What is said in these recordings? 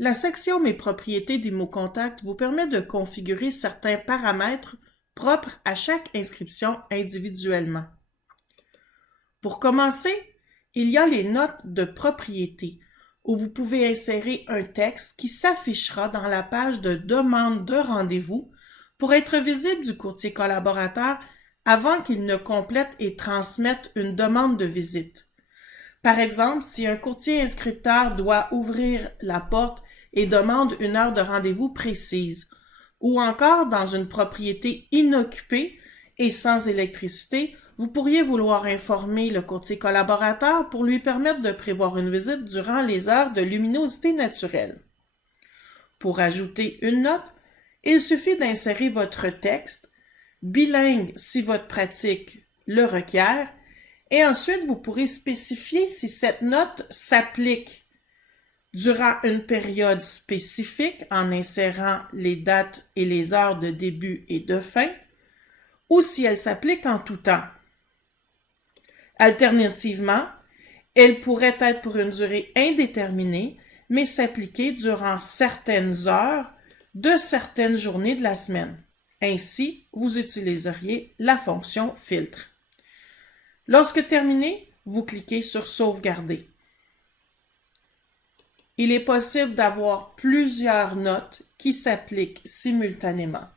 La section Mes propriétés d'ImoContact vous permet de configurer certains paramètres propres à chaque inscription individuellement. Pour commencer, il y a les notes de propriété, où vous pouvez insérer un texte qui s'affichera dans la page de demande de rendez-vous pour être visible du courtier collaborateur avant qu'il ne complète et transmette une demande de visite. Par exemple, si un courtier inscripteur doit ouvrir la porte et demande une heure de rendez-vous précise, ou encore dans une propriété inoccupée et sans électricité, vous pourriez vouloir informer le courtier collaborateur pour lui permettre de prévoir une visite durant les heures de luminosité naturelle. Pour ajouter une note, il suffit d'insérer votre texte, bilingue si votre pratique le requiert, et ensuite vous pourrez spécifier si cette note s'applique durant une période spécifique en insérant les dates et les heures de début et de fin, ou si elle s'applique en tout temps. Alternativement, elle pourrait être pour une durée indéterminée, mais s'appliquer durant certaines heures de certaines journées de la semaine. Ainsi, vous utiliseriez la fonction filtre. Lorsque terminé, vous cliquez sur Sauvegarder. Il est possible d'avoir plusieurs notes qui s'appliquent simultanément.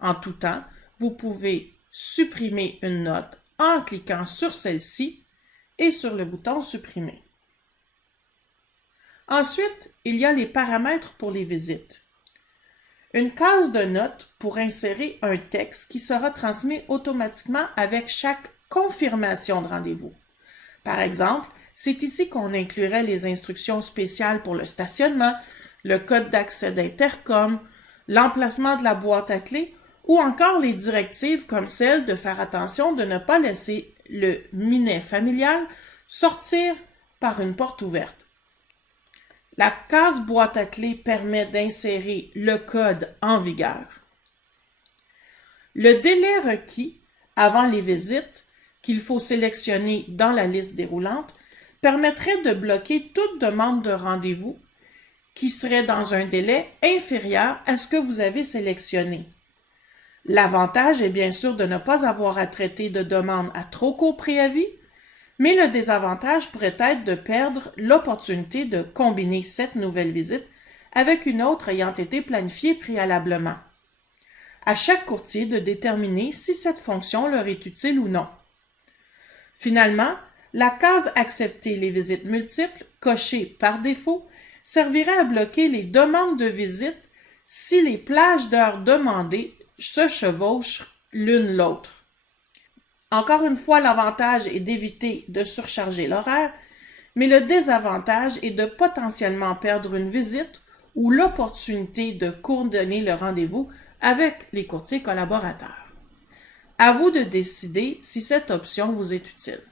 En tout temps, vous pouvez supprimer une note en cliquant sur celle-ci et sur le bouton Supprimer. Ensuite, il y a les paramètres pour les visites. Une case de notes pour insérer un texte qui sera transmis automatiquement avec chaque confirmation de rendez-vous. Par exemple, c'est ici qu'on inclurait les instructions spéciales pour le stationnement, le code d'accès d'Intercom, l'emplacement de la boîte à clés ou encore les directives comme celle de faire attention de ne pas laisser le minet familial sortir par une porte ouverte. La case boîte à clés permet d'insérer le code en vigueur. Le délai requis avant les visites, qu'il faut sélectionner dans la liste déroulante, permettrait de bloquer toute demande de rendez-vous qui serait dans un délai inférieur à ce que vous avez sélectionné. L'avantage est bien sûr de ne pas avoir à traiter de demande à trop court préavis, mais le désavantage pourrait être de perdre l'opportunité de combiner cette nouvelle visite avec une autre ayant été planifiée préalablement. À chaque courtier de déterminer si cette fonction leur est utile ou non. Finalement, la case « Accepter les visites multiples » cochée par défaut servirait à bloquer les demandes de visite si les plages d'heures demandées se chevauchent l'une l'autre. Encore une fois, l'avantage est d'éviter de surcharger l'horaire, mais le désavantage est de potentiellement perdre une visite ou l'opportunité de coordonner le rendez-vous avec les courtiers collaborateurs. À vous de décider si cette option vous est utile.